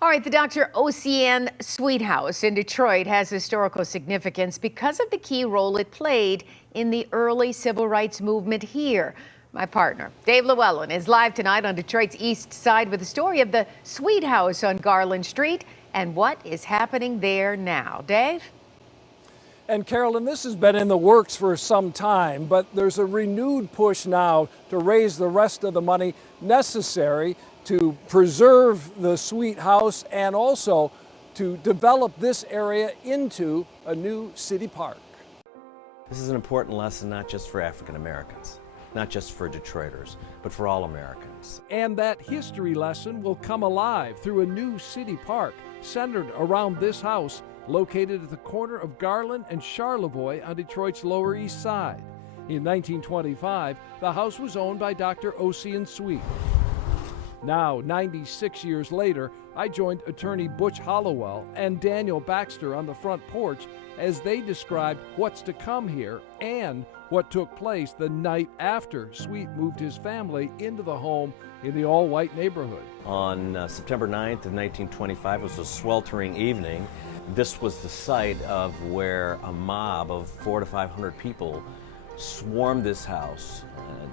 All right, the Dr. Ossian Sweet house in Detroit has historical significance because of the key role it played in the early civil rights movement here. My partner, Dave Llewellyn, is live tonight on Detroit's East Side with the story of the Sweet house on Garland Street and what is happening there now. Dave? And Carolyn, this has been in the works for some time, but there's a renewed push now to raise the rest of the money necessary to preserve the Sweet house and also to develop this area into a new city park. This is an important lesson not just for African Americans, not just for Detroiters, but for all Americans. And that history lesson will come alive through a new city park centered around this house, located at the corner of Garland and Charlevoix on Detroit's Lower East Side. In 1925, the house was owned by Dr. Ossian Sweet. Now, 96 years later, I joined attorney Butch Hollowell and Daniel Baxter on the front porch as they described what's to come here and what took place the night after Sweet moved his family into the home in the all-white neighborhood. On September 9th of 1925, it was a sweltering evening. This was the site of where a mob of 400 to 500 people swarmed this house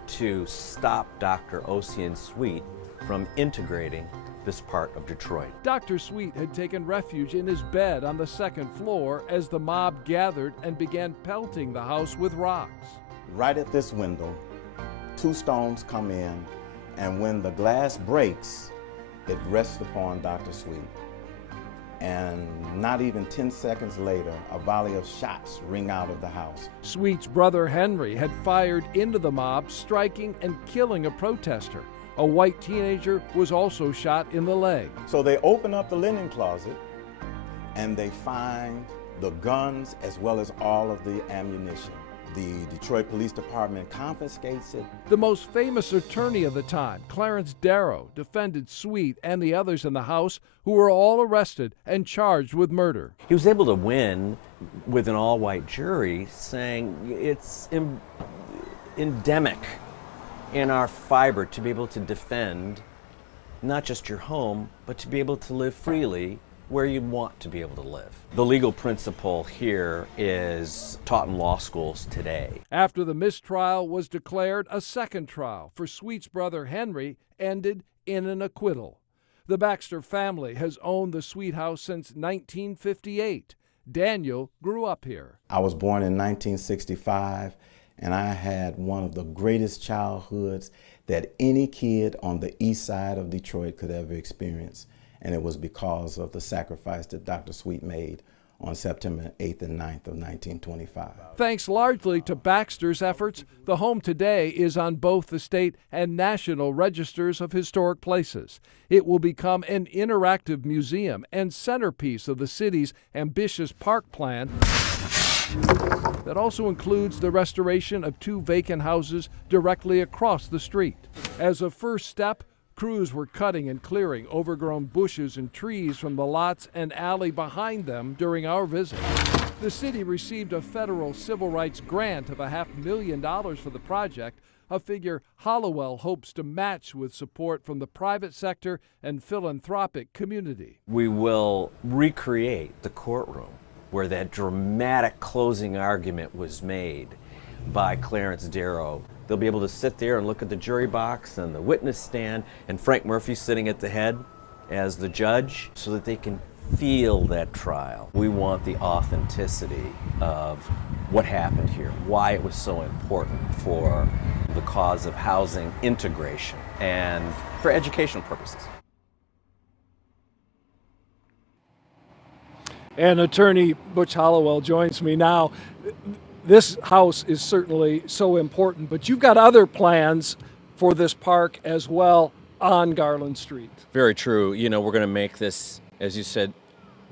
to stop Dr. Ossian Sweet from integrating this part of Detroit. Dr. Sweet had taken refuge in his bed on the second floor as the mob gathered and began pelting the house with rocks. Right at this window, two stones come in, and when the glass breaks, it rests upon Dr. Sweet. And not even 10 seconds later, a volley of shots ring out of the house. Sweet's brother Henry had fired into the mob, striking and killing a protester. A white teenager was also shot in the leg. So they open up the linen closet and they find the guns as well as all of the ammunition. The Detroit Police Department confiscates it. The most famous attorney of the time, Clarence Darrow, defended Sweet and the others in the house, who were all arrested and charged with murder. He was able to win with an all-white jury, saying it's endemic in our fiber to be able to defend not just your home, but to be able to live freely where you want to be able to live. The legal principle here is taught in law schools today. After the mistrial was declared, a second trial for Sweet's brother Henry ended in an acquittal. The Baxter family has owned the Sweet house since 1958. Daniel grew up here. I was born in 1965, and I had one of the greatest childhoods that any kid on the east side of Detroit could ever experience. And it was because of the sacrifice that Dr. Sweet made on September 8th and 9th of 1925. Thanks largely to Baxter's efforts, the home today is on both the state and national registers of historic places. It will become an interactive museum and centerpiece of the city's ambitious park plan that also includes the restoration of two vacant houses directly across the street. As a first step, crews were cutting and clearing overgrown bushes and trees from the lots and alley behind them during our visit. The city received a federal civil rights grant of $500,000 for the project, a figure Hollowell hopes to match with support from the private sector and philanthropic community. We will recreate the courtroom where that dramatic closing argument was made by Clarence Darrow. They'll be able to sit there and look at the jury box and the witness stand and Frank Murphy sitting at the head as the judge so that they can feel that trial. We want the authenticity of what happened here, why it was so important for the cause of housing integration and for educational purposes. And attorney Butch Hollowell joins me now. This house is certainly so important, but you've got other plans for this park as well on Garland Street. Very true. You know, we're going to make this, as you said,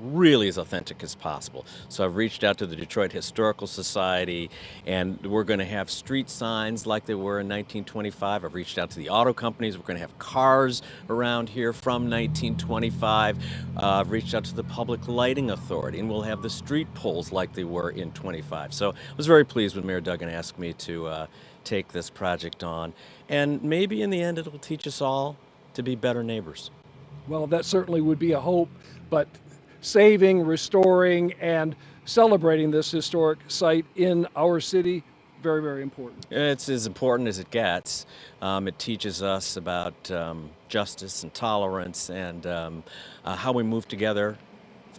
really as authentic as possible. So I've reached out to the Detroit Historical Society, and we're going to have street signs like they were in 1925. I've reached out to the auto companies. We're going to have cars around here from 1925. I've reached out to the Public Lighting Authority, and we'll have the street poles like they were in 25. So I was very pleased when Mayor Duggan asked me to take this project on. And maybe in the end, it'll teach us all to be better neighbors. Well, that certainly would be a hope, but saving, restoring, and celebrating this historic site in our city, very, very important. It's as important as it gets. It teaches us about justice and tolerance and how we move together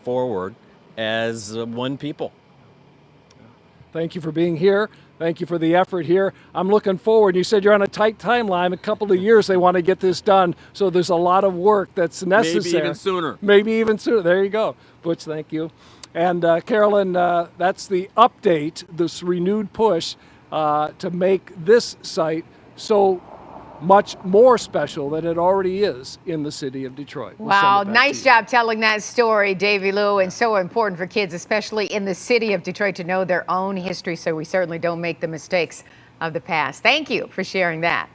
forward as one people. Thank you for being here. Thank you for the effort here. I'm looking forward. You said you're on a tight timeline. A couple of years they want to get this done. So there's a lot of work that's necessary. Maybe even sooner. Maybe even sooner. There you go. Butch, thank you. And Carolyn, that's the update, this renewed push to make this site so much more special than it already is in the city of Detroit. We'll Wow, send it back to nice you. job telling that story, Davy Lou, and so important for kids, especially in the city of Detroit, to know their own history so we certainly don't make the mistakes of the past. Thank you for sharing that.